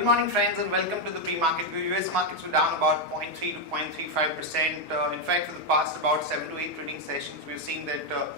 Good morning friends and welcome to the pre-market view. US markets were down about 0.3 to 0.35%. In fact, for the past about 7 to 8 trading sessions, we've seen that the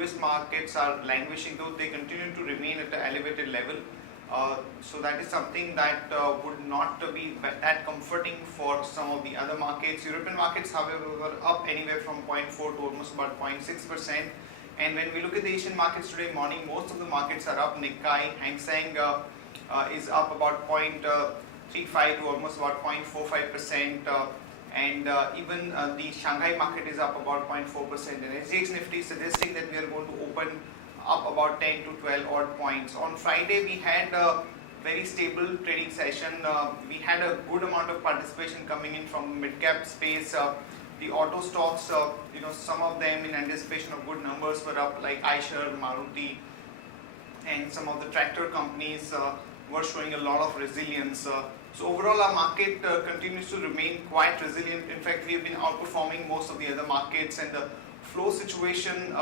US markets are languishing, though they continue to remain at an elevated level. So that is something that would not be that comforting for some of the other markets. European markets, however, were up anywhere from 0.4 to almost about 0.6%. And when we look at the Asian markets today morning, most of the markets are up. Nikkei, Hang Seng is up about 0.35 to almost about 0.45%, and even the Shanghai market is up about 0.4%, and SGX Nifty suggesting that we are going to open up about 10 to 12 odd points. On Friday we had a very stable trading session. We had a good amount of participation coming in from the mid-cap space. The auto stocks, some of them in anticipation of good numbers were up, like Eicher, Maruti, and some of the tractor companies were showing a lot of resilience. So overall our market continues to remain quite resilient. In fact, we have been outperforming most of the other markets, and the flow situation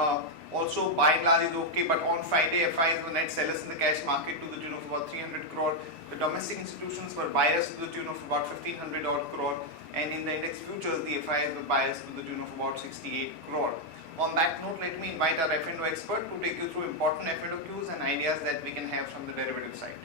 also by and large is okay. But on Friday, FIs were net sellers in the cash market to the tune of about 300 crore. The domestic institutions were buyers to the tune of about 1500 odd crore, and in the index futures the FIs were buyers to the tune of about 68 crore. On that note, let me invite our F&O expert to take you through important F&O cues and ideas that we can have from the derivative side.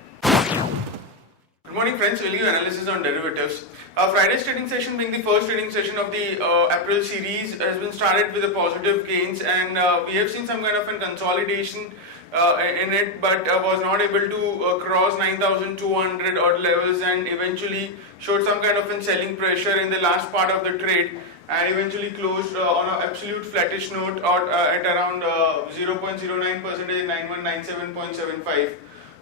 Good morning friends, we'll give analysis on derivatives. Friday's trading session, being the first trading session of the April series, has been started with a positive gains, and we have seen some kind of a consolidation in it, but was not able to cross 9,200 odd levels, and eventually showed some kind of a selling pressure in the last part of the trade, and eventually closed on an absolute flattish note at around 0.09%, 9197.75.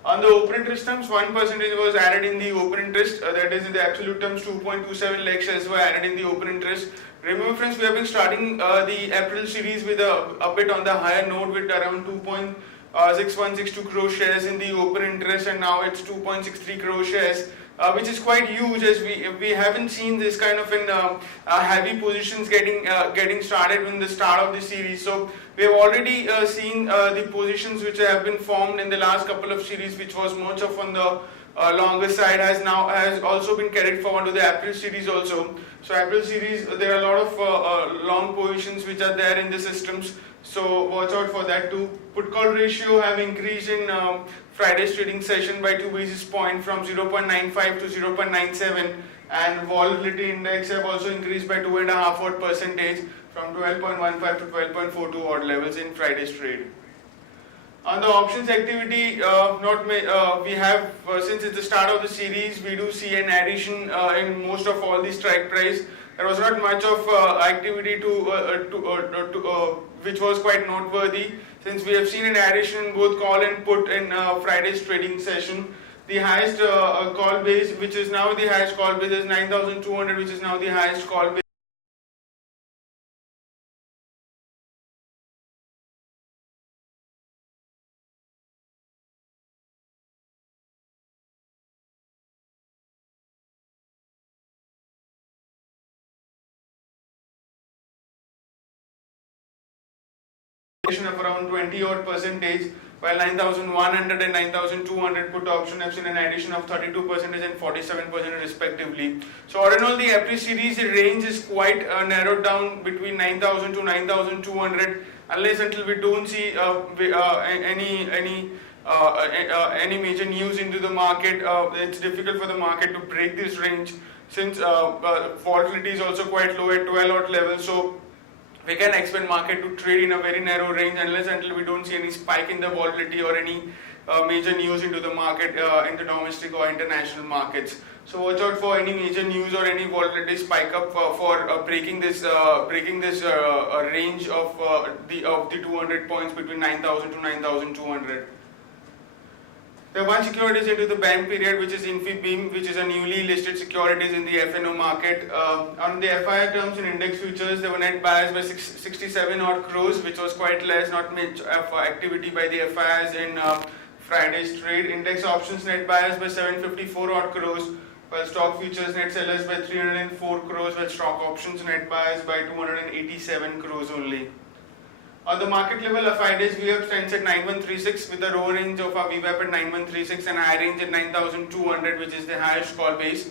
On the open interest terms, 1% was added in the open interest, that is in the absolute terms 2.27 lakh shares were added in the open interest. Remember friends, we have been starting the April series with a bit on the higher note with around 2.6162 crore shares in the open interest, and now it's 2.63 crore shares, which is quite huge, as we haven't seen this kind of heavy positions getting started in the start of the series. So we have already seen the positions which have been formed in the last couple of series, which was much of on the longer side, has also been carried forward to the April series also. So April series, there are a lot of long positions which are there in the systems, so watch out for that too. Put call ratio have increased in Friday's trading session by 2 basis points from 0.95 to 0.97, and volatility index have also increased by 2.5% from 12.15 to 12.42 odd levels in Friday's trade. On the options activity, we have since it's the start of the series, we do see an addition in most of all the strike price. There was not much of activity which was quite noteworthy, since we have seen an addition in both call and put in Friday's trading session. The highest call base, which is now the highest call base, is 9,200, which is now the highest call base. Of around 20 odd percentage, while 9,100 and 9,200 put option have seen an addition of 32% and 47% respectively. So all in all, the April series range is quite narrowed down between 9,000 to 9,200, unless until we don't see any major news into the market. It's difficult for the market to break this range, since volatility is also quite low at 12 odd levels. So we can expect market to trade in a very narrow range unless until we don't see any spike in the volatility or any major news into the market in the domestic or international markets. So watch out for any major news or any volatility spike up for breaking this range of the 200 points between 9,000 to 9,200. The one securities into the bank period, which is Infibeam, which is a newly listed securities in the F&O market. On the FII terms in index futures, there were net buyers by 67 odd crores, which was quite less, not much activity by the FIIs in Friday's trade. Index options net buyers by 754 odd crores, while stock futures net sellers by 304 crores, while stock options net buyers by 287 crores only. On the market level, a 5 days VWAP stands at 9136 with a low range of a VWAP at 9136 and a high range at 9200, which is the highest call base.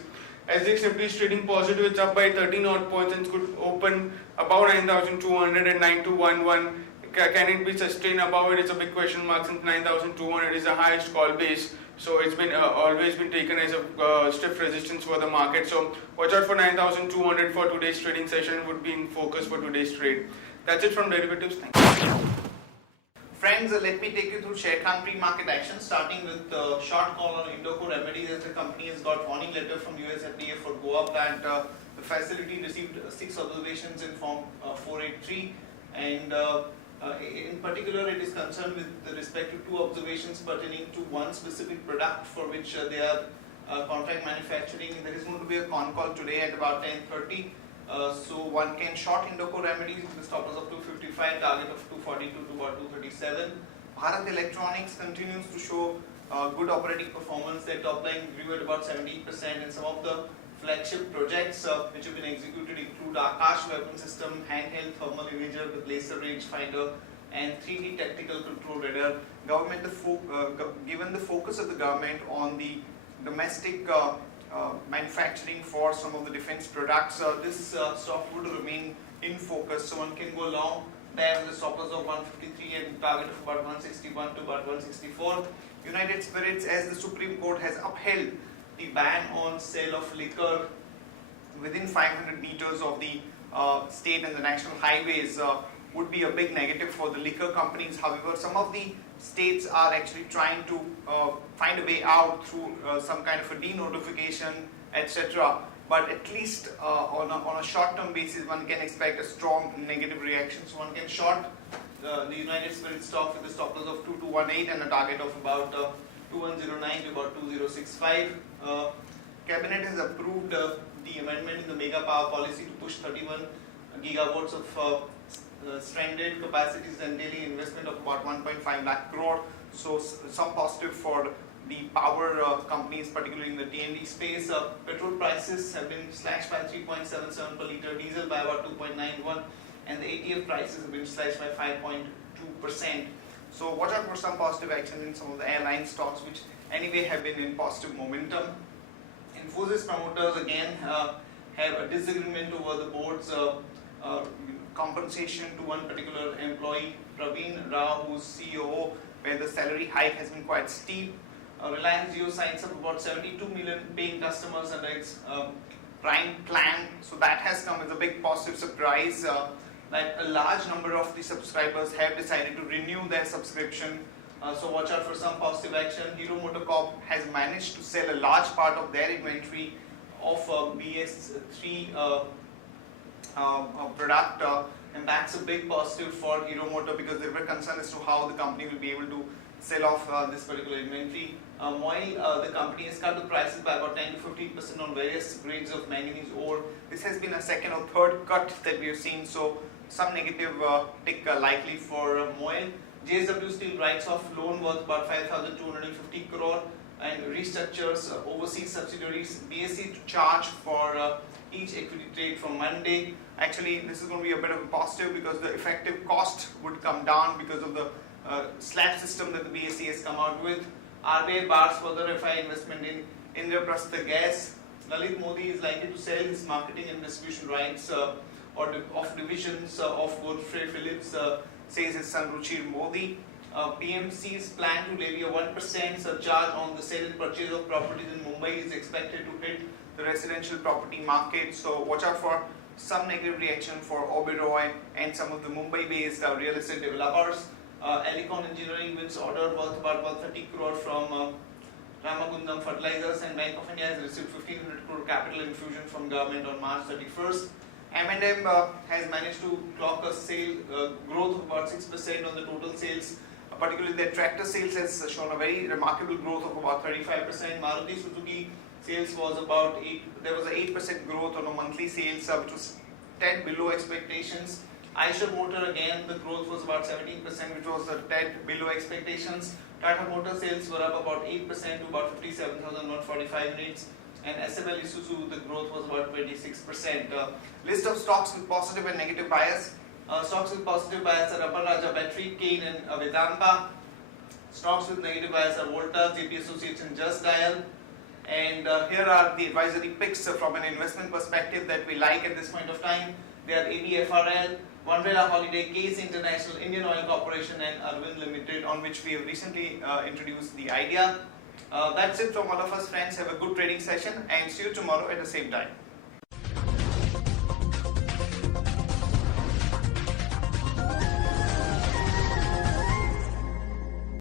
SGX Nifty is trading positive, it's up by 13 odd points and could open above 9200 and 9211. Can it be sustained above it? It's a big question mark since 9200 is the highest call base. So it's been always been taken as a stiff resistance for the market. So watch out for 9200 for today's trading session, would be in focus for today's trade. That's it from derivatives. Thank you. Friends, let me take you through Sharekhan pre-market action, starting with the short call on Indoco Remedies, as the company has got warning letter from US FDA for Goa plant. The facility received 6 observations in form 483, and in particular, it is concerned with respect to 2 observations pertaining to one specific product for which they are contract manufacturing. There is going to be a con call today at about 10:30. So one can short Indoco Remedies with the stop loss of 255, target of 242 to about 237. Bharat Electronics continues to show good operating performance. Their top line grew at about 17%, and some of the flagship projects which have been executed include Akash weapon system, handheld thermal imager with laser rangefinder, and 3D tactical control radar. Given the focus of the government on the domestic manufacturing for some of the defense products, this stock would remain in focus. So one can go long there with a stop loss of 153 and target of about 161 to about 164. United Spirits, as the Supreme Court has upheld the ban on sale of liquor within 500 meters of the state and the national highways, would be a big negative for the liquor companies. However, some of the states are actually trying to find a way out through some kind of a denotification, etc. But at least on a short-term basis, one can expect a strong negative reaction. So one can short the United Spirits stock with a stop loss of 2218 and a target of about 2109 to about 2065. Cabinet has approved the amendment in the mega power policy to push 31 gigawatts of stranded capacities and daily investment of about 1.5 lakh crore. So some positive for the power companies, particularly in the T&D space. Petrol prices have been slashed by 3.77 per litre, diesel by about 2.91, and the ATF prices have been slashed by 5.2%. So watch out for some positive action in some of the airline stocks, which anyway have been in positive momentum. Infosys promoters again have a disagreement over the board's compensation to one particular employee, Praveen Rao, who's CEO, where the salary hike has been quite steep. Reliance Jio signs up about 72 million paying customers under its Prime plan. So that has come as a big positive surprise, that a large number of the subscribers have decided to renew their subscription. So watch out for some positive action. Hero MotoCorp has managed to sell a large part of their inventory of BS3 product, and that's a big positive for Hero Moto, because there were concerns as to how the company will be able to sell off this particular inventory. While the company has cut the prices by about 10 to 15% on various grades of manganese ore, this has been a second or third cut that we have seen, so some negative tick likely for MOIL. JSW Steel writes off loan worth about 5,250 crore and restructures overseas subsidiaries. BSE to charge for each equity trade from Monday. Actually, this is going to be a bit of a positive, because the effective cost would come down because of the slab system that the BSE has come out with. RBI bars further FI investment in Indraprastha Gas. Lalit Modi is likely to sell his marketing and distribution rights of divisions of Godfrey Phillips, says his son Ruchir Modi. PMC's plan to levy a 1% surcharge on the sale and purchase of properties in Mumbai is expected to hit the residential property market. So watch out for some negative reaction for Oberoi and some of the Mumbai-based real estate developers. Elecon Engineering wins order worth about 130 crore from Ramagundam Fertilizers, and Bank of India has received 1500 crore capital infusion from government on March 31st. M&M has managed to clock a sale growth of about 6% on the total sales. Particularly their tractor sales has shown a very remarkable growth of about 35%. Maruti Suzuki sales was about there was an 8% growth on a monthly sales, which was 10 below expectations. Eicher Motor, again, the growth was about 17%, which was a tad below expectations. Tata Motor sales were up about 8% to about 57,145 units. And SML Isuzu, the growth was about 26%. List of stocks with positive and negative bias. Stocks with positive bias are Upper Raja Battery, Kane and Vedanta. Stocks with negative bias are Voltas, JP Associates and Just Dial. And here are the advisory picks from an investment perspective that we like at this point of time. They are ABFRL, Vanrela Holiday, Case International, Indian Oil Corporation and Arvind Limited, on which we have recently introduced the idea. That's it from all of us, friends. Have a good trading session and see you tomorrow at the same time.